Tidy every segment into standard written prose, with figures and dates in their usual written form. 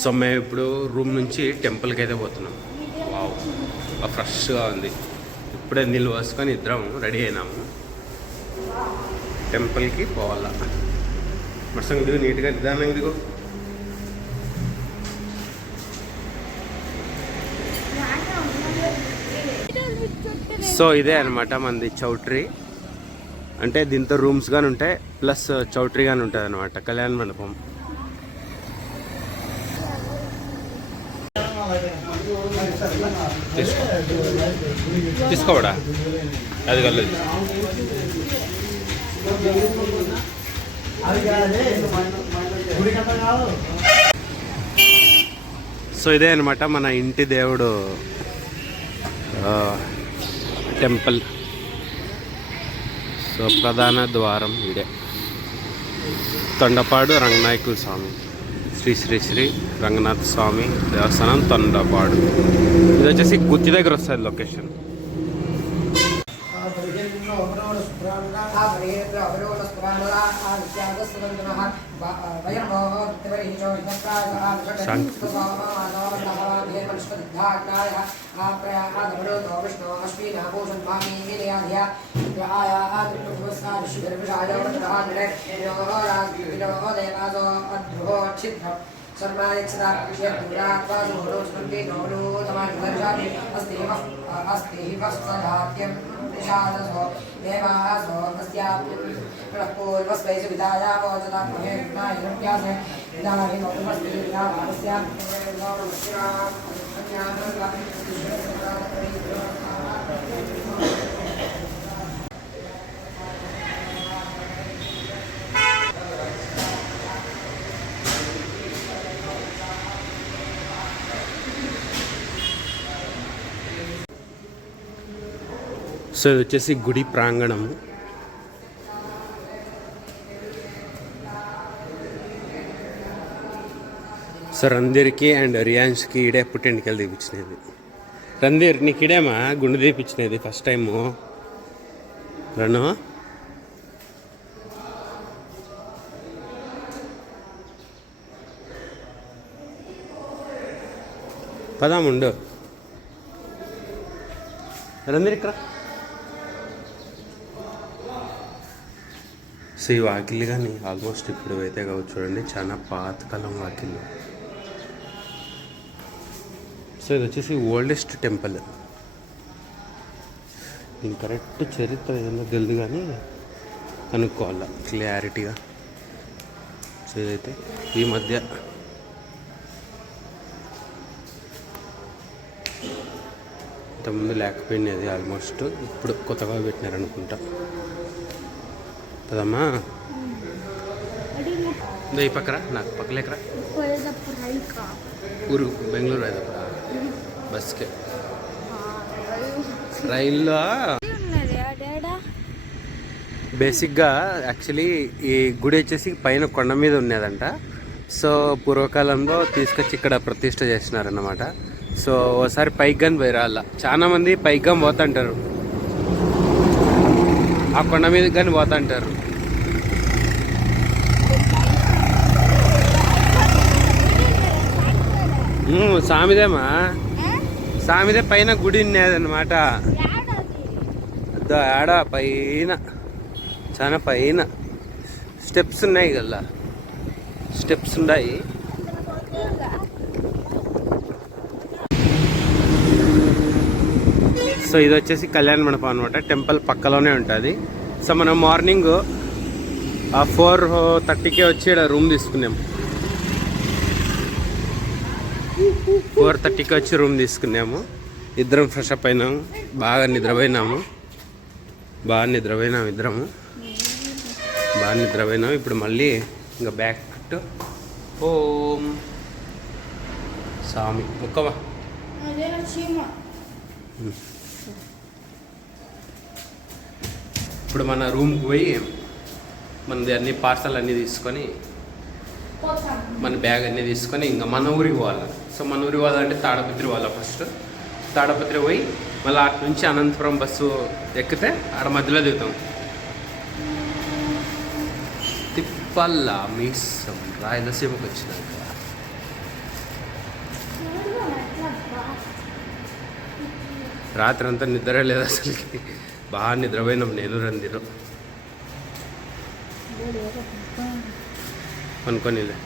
So మేము ఇప్పుడు room నుంచి టెంపుల్కి అయితే పోతున్నాం. వావ్, ఫ్రెష్గా ఉంది. ఇప్పుడే నీళ్ళు పోసుకొని ఇద్దరం రెడీ అయినాము. టెంపుల్కి పోవాలా. మర్సం దిగు, నీట్గా నిదానంగా దిగు. సో ఇదే అనమాట మనది చౌట్రీ. అంటే దీంతో రూమ్స్ కానీ ఉంటాయి, ప్లస్ చౌట్రీ కానీ ఉంటుంది అనమాట, కళ్యాణ మండపం. తీసుకోవడా అది కలదు. సో ఇదే అనమాట మన ఇంటి దేవుడు టెంపుల్. సో ప్రధాన ద్వారం ఇదే. తొండపాడు రంగనాయకుల స్వామి, శ్రీ శ్రీ శ్రీ రంగనాథ స్వామి దేవస్థానం తొండపాడు. ఇది వచ్చేసి గుత్తి దగ్గర వస్తుంది లొకేషన్. సో ఇది వచ్చేసి గుడి ప్రాంగణం. సో రంధీర్కి అండ్ రియాన్స్కి ఈడే పుట్టింటికెళ్ళి తీపించినది. రంధీర్, నీకు ఇడేమా గుండె తీపించినది ఫస్ట్ టైము? రను పదాముండు. రంధీర్ ఇక్కడ. సో ఈ వాకిళ్ళు కానీ ఆల్మోస్ట్ ఇప్పుడు అయితే కావచ్చు, చూడండి చాలా పాతకాలం వాకిళ్ళు. సో ఇది వచ్చేసి ఓల్డెస్ట్ టెంపుల్. దీని కరెక్ట్ చరిత్ర ఏదైనా తెలియదు కానీ కనుక్కోవాలా క్లారిటీగా. సో ఇదైతే ఈ మధ్య ఇంతకుముందు లేకపోయినది ఆల్మోస్ట్, ఇప్పుడు కొత్తగా పెట్టినారనుకుంటా. కదమ్మా ఈ పక్కన నాకు పక్కలేకరా ఊరు బెంగళూరు అయినప్పుడు బస్కే రైల్లో. బేసిక్గా యాక్చువల్లీ ఈ గుడి వచ్చేసి పైన కొండ మీద ఉన్నదంట. సో పూర్వకాలంలో తీసుకొచ్చి ఇక్కడ ప్రతిష్ఠ చేసినారన్నమాట. సో ఓసారి పైకి కానీ పోయి రాళ్ళ. చాలా మంది పైకి కానీ పోతుంటారు, ఆ కొండ మీద కానీ పోతుంటారు. సామిదేమా, సామిదే పైన గుడి ఉన్నదన్నమాట. ఆడ పైన చాలా పైన స్టెప్స్ ఉన్నాయి కదా, స్టెప్స్ ఉన్నాయి. సో ఇది వచ్చేసి కళ్యాణ మండపం అనమాట. టెంపుల్ పక్కలోనే ఉంటుంది. సో మనం మార్నింగ్ 4:30కే వచ్చి ఇక్కడ రూమ్ తీసుకున్నాం. 4:30కి వచ్చి రూమ్ తీసుకున్నాము. ఇద్దరం ఫ్రెష్ అప్ అయినాము, బాగా నిద్రపోయినాము. ఇద్దరము బాగా నిద్రపోయినాము. ఇప్పుడు మళ్ళీ ఇంకా బ్యాక్ టు హోమ్. స్వామి ముక్కవా. ఇప్పుడు మన రూమ్కి పోయి మనది అన్ని పార్సల్ అన్నీ తీసుకొని, మన బ్యాగ్ అన్నీ తీసుకొని ఇంకా మన ఊరికి పోవాలి. సో మన ఊరికి పోవాలంటే తాడపత్రి పోవాలి. ఫస్ట్ తాడపత్రి పోయి మళ్ళీ అటు నుంచి అనంతపురం బస్సు ఎక్కితే ఆడ మధ్యలో దిగుతాం. తిప్పల్లా మీసం రాయలసీమకు వచ్చినాక రాత్రి అంతా నిద్ర లేదు అసలుకి, బాగా నిద్రపోయినాం నేను రందిరు అనుకోనిలే.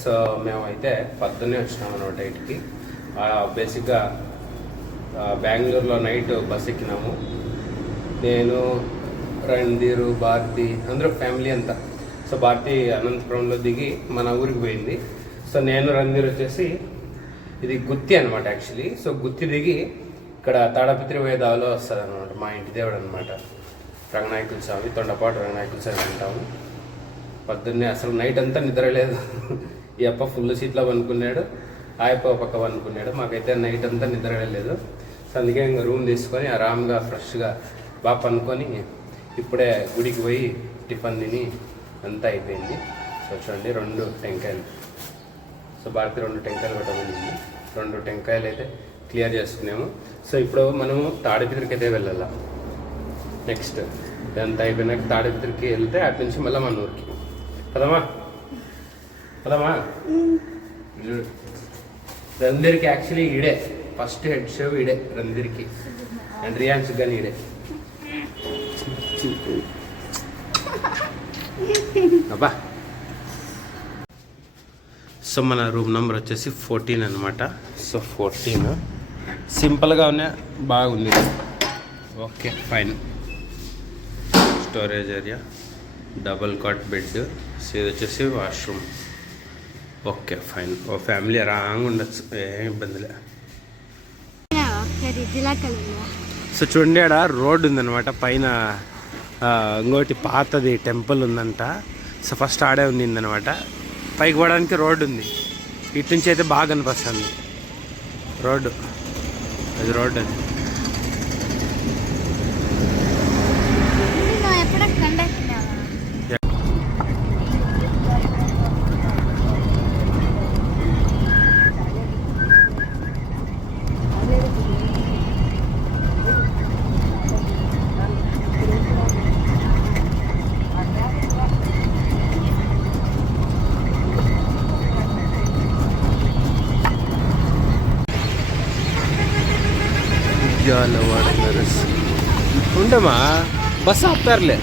సో మేమైతే పొద్దున్నే వచ్చినాం అన్నమాట నైట్కి. బేసిక్గా బెంగళూరులో నైట్ బస్ ఎక్కినాము. నేను, రణ్ధీరు, భారతి అందరూ ఫ్యామిలీ అంతా. సో భారతి అనంతపురంలో దిగి మన ఊరికి పోయింది. సో నేను రణ్ధీర్ వచ్చేసి ఇది గుత్తి అనమాట యాక్చువల్లీ. సో గుత్తి దిగి ఇక్కడ తాడపత్రి వేదాలో వస్తుంది అనమాట, మా ఇంటి దేవుడు అనమాట. రంగనాయకుల స్వామి, తొండపాటు రంగనాయకుల స్వామి అంటాము. పొద్దున్నే అసలు నైట్ అంతా నిద్ర లేదు. ఈ అప్ప ఫుల్ సీట్లో పనుకున్నాడు, ఆ అప్ప పక్క పనుకున్నాడు. మాకైతే నైట్ అంతా నిద్ర లేదు. సో అందుకే ఇంకా రూమ్ తీసుకొని ఆరామ్గా ఫ్రెష్గా బాగా పనుకొని ఇప్పుడే గుడికి పోయి టిఫిన్ తిని అంతా అయిపోయింది. సో చూడండి 2 టెంకాయలు. సో భారతి 2 టెంకాయలు పెట్టమనింది. 2 టెంకాయలు అయితే క్లియర్ చేసుకున్నాము. సో ఇప్పుడు మనము తాడిపత్రికి అయితే వెళ్ళాలా. నెక్స్ట్ ఇదంతా అయిపోయినాక తాడిపత్రికి వెళ్తే అటు నుంచి మళ్ళీ మన ఊరికి పదమా. రణ్ధీర్కి యాక్చువల్లీ ఈడే ఫస్ట్ హెడ్ షో, ఈడే రణ్ధీర్కి అండ్ రియాన్స్ కానీ ఈడే. అబ్బా. సో మన రూమ్ నెంబర్ వచ్చేసి 14 అనమాట. సో 14 సింపుల్గా ఉన్న బాగుంది. Okay fine. Storage area, double cot bed, ఇది వచ్చేసి వాష్రూమ్. Okay fine. ఓ ఫ్యామిలీ ఆరాంగా ఉండొచ్చు, ఏం ఇబ్బందిలే. సో చూడండి ఆడ రోడ్డు ఉందన్నమాట పైన. ఇంకోటి పాతది టెంపుల్ ఉందంట. సో ఫస్ట్ ఆడే ఉందన్నమాట. పైకి పోవడానికి రోడ్డు ఉంది. ఇటు నుంచి అయితే బాగా కనిపిస్తుంది రోడ్డు. అది రోడ్డు అది. ఉండమా బస్సు ఆపుతారులే.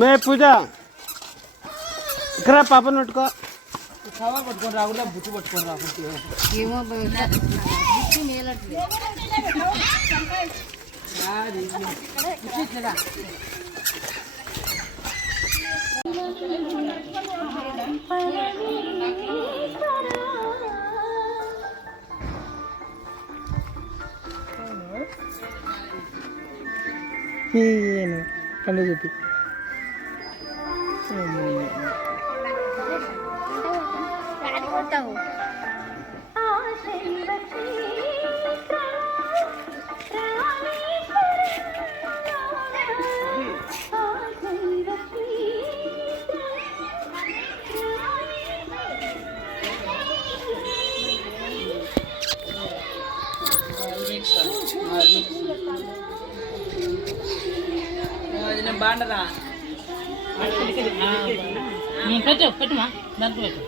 మే పూజ ఇక్కడ పాపను పట్టుకో. పట్టుకొని రాకుండా బుట్టు పట్టుకొని రాకుండా కళ్ళు చూపి బాండరా పెట్టు పెట్టుమా దాంట్లో పెట్టు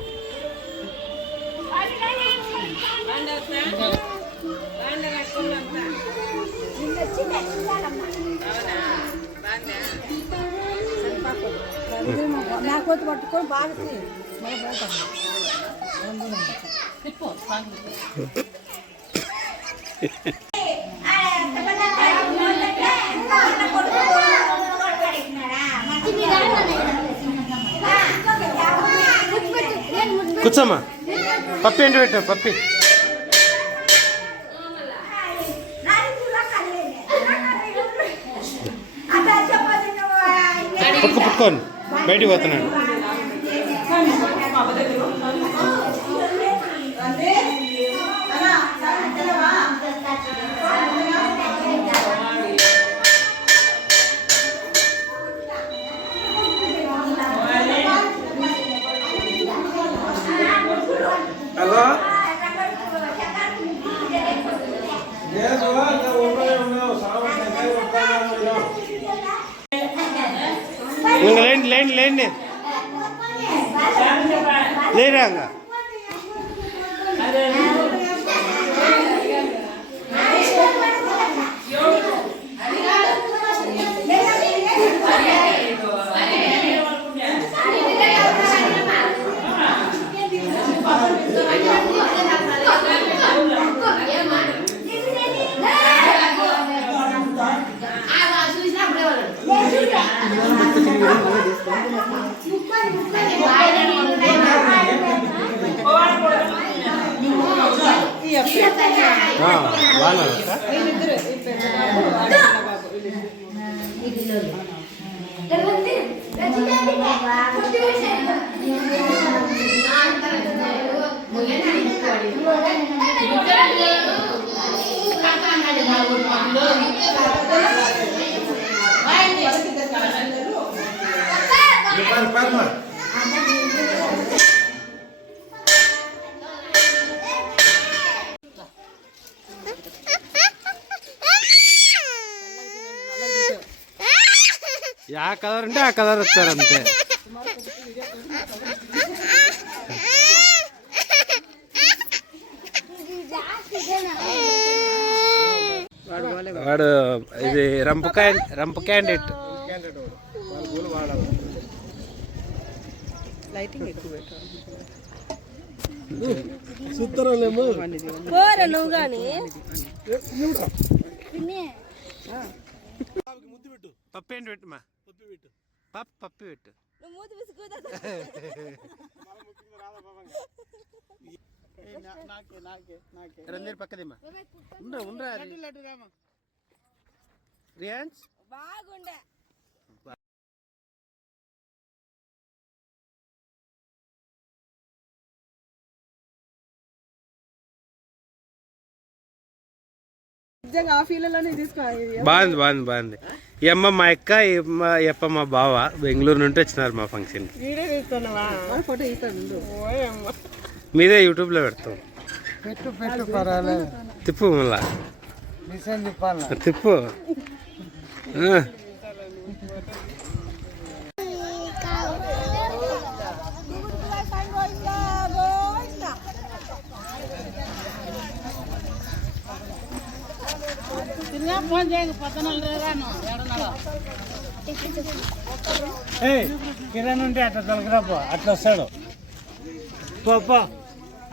నాకు పట్టుకొని బాగా తిప్పు కూర్చోమ్మా పప్పి ఏంటి పెట్టు పప్పి పుట్టుకోండి బయటికి పోతున్నాడు హలో లేండి లేండి లేండి లేరా యా కలర్ అంటే ఆ కలర్ వస్తారు అంతే. వాడు ఇది రంపు క్యాండిడేట్. లైటింగ్ ఎక్కువ నువ్వు కానీ పప్పు ఏంటి పెట్టు మా పప్పు పెట్టు రందీర్ పక్కదేమా ఉండరా రియాన్స్ బాగుండే బాగుంది బాగుంది బాగుంది. ఈ అమ్మ మా అక్క, ఈ అప్ప మా బావ బెంగళూరు నుండి వచ్చినారు మా ఫంక్షన్. మీదే యూట్యూబ్ లో పెడతాం. తిప్పు మళ్ళా తిప్పు. కిరణ్ ఉంటే అట్లా తొలగరా పో, అట్లా వస్తాడు పో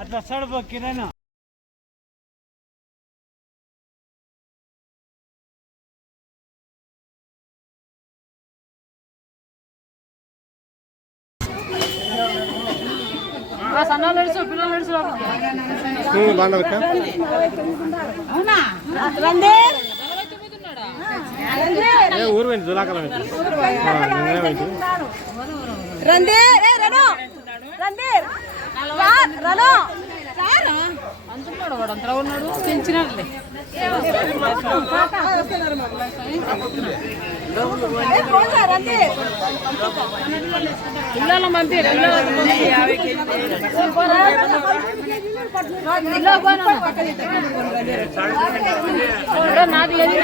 అట్లా వస్తాడు పో కిరణ్. ఊరు పోయింది దులాకలం రందీర్ రందీర్ రను అంటున్నాడు వాడు అంతలో ఉన్నాడు పెంచినట్లే పిల్లల మంది నాది ఏది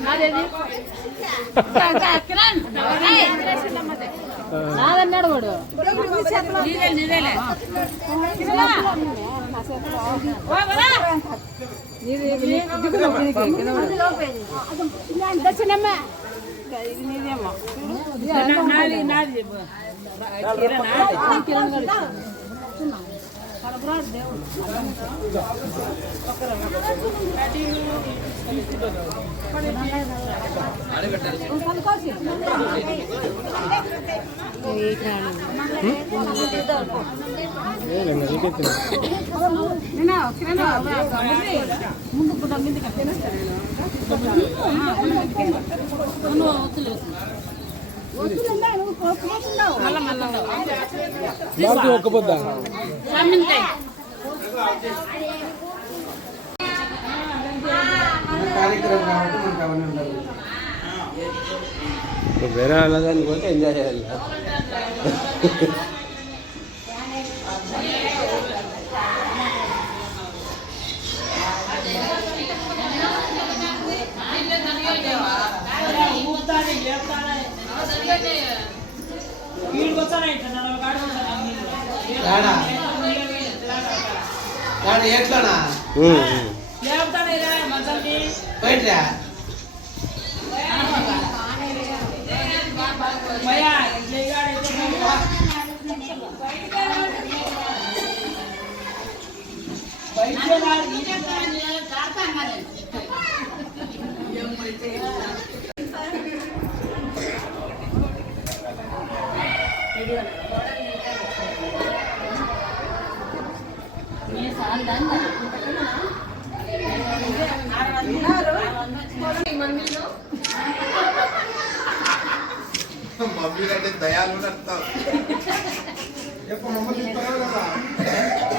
నాది ఏది నాదన్నాడు వాడు వేరే వాళ్ళదానికి పోతే ఎంజాయ్ చేయాలి.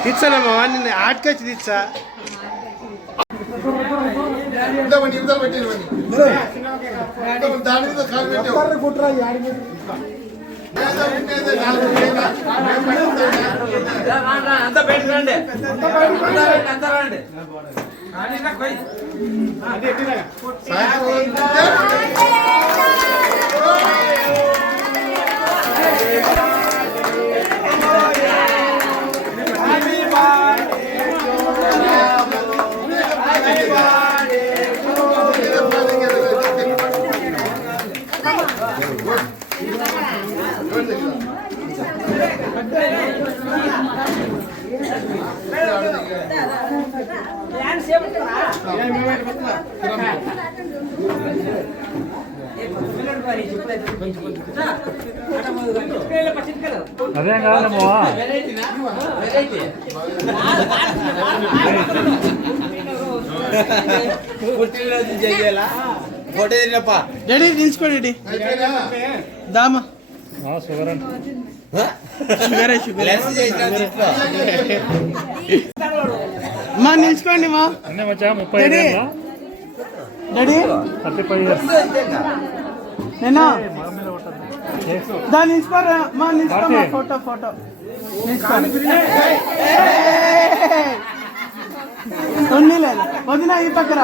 తీర్చానమ్మా నిన్న ఆటకొచ్చి తీర్చా అంతా పెట్టండి అదేం కాదమ్మా పుట్టినరోజు చెయ్యాలా ఫోటో తినప్ప డాడీ నిల్చుకోండి దామా షుగర్ షుగరే షుగర్ లెన్స్ చేసిన దీంట్లో మా నిల్చుకోండి మా అన్నీ వచ్చా 35 ఏళ్ళ డాడీ 35 ఇయర్స్ నేనా దాన్ని నిల్చుకోరా మా నిల్చుకో మా ఫోటో ఫోటో ఉంది లేదు వదిన ఈ పక్కన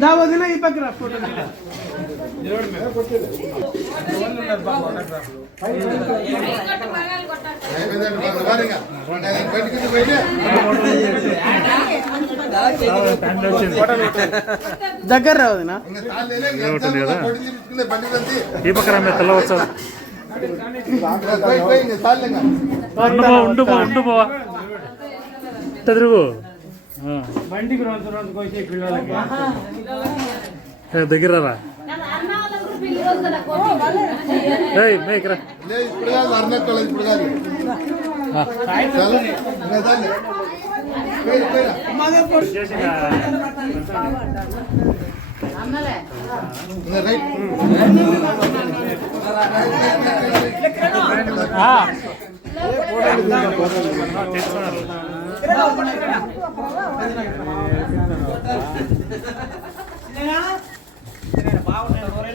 దా వదిన ఈ పక్కన ఫోటో దగ్గర రా వదిన ఈ పక్కన తెల్లవచ్చు ఉండు పోవా తిరుగు బండికి రోజు రోజుకి వచ్చే పిల్లలకి దగ్గర రా మేకరా ఇప్పుడు కాదు అర్నెక్కల ఇప్పుడు కాదు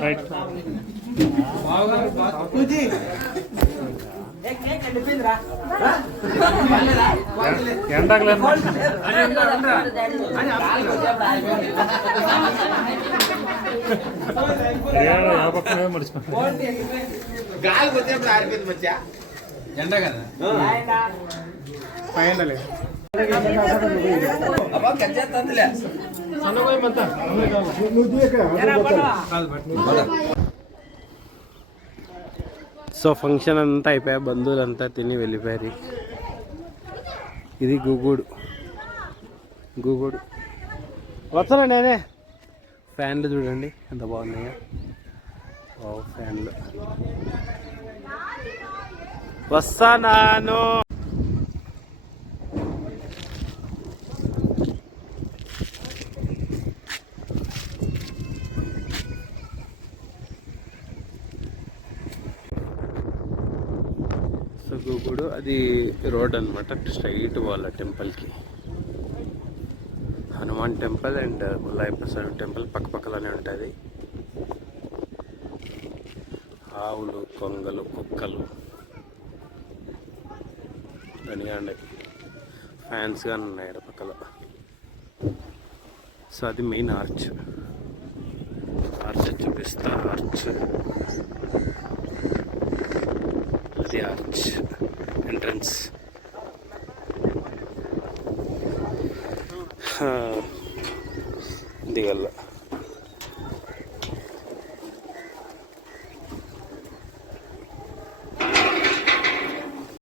రైట్ ఎండాకలేదు పక్కనే మర్చిపోయి గాలి వచ్చేప్పుడు ఆరిపోయింది మధ్య ఎండ కదా అబ్బా కచ్చేస్తుందిలే సో ఫంక్షన్ అంతా అయిపోయా, బంధువులంతా తిని వెళ్ళిపోయారు. ఇది గూగుడు వస్తాను నేనే. ఫ్యాన్లు చూడండి ఎంత బాగున్నాయో. ఫ్యాన్లు వస్తాను. సో గూగుడు అది రోడ్ అనమాట, స్ట్రైట్ పోవాలి టెంపుల్కి. Hanuman temple and Mullayappa Swamy temple పక్కపక్కలోనే ఉంటుంది. ఆవులు, కొంగలు, కుక్కలు ధనిగాండి ఫ్యాన్స్ కానీ ఉన్నాయి పక్కలో. సో అది మెయిన్ ఆర్చ్ చూపిస్తా. ఆర్చ్ అది ఆర్చ్ ఎంట్రన్స్. దిగల్ల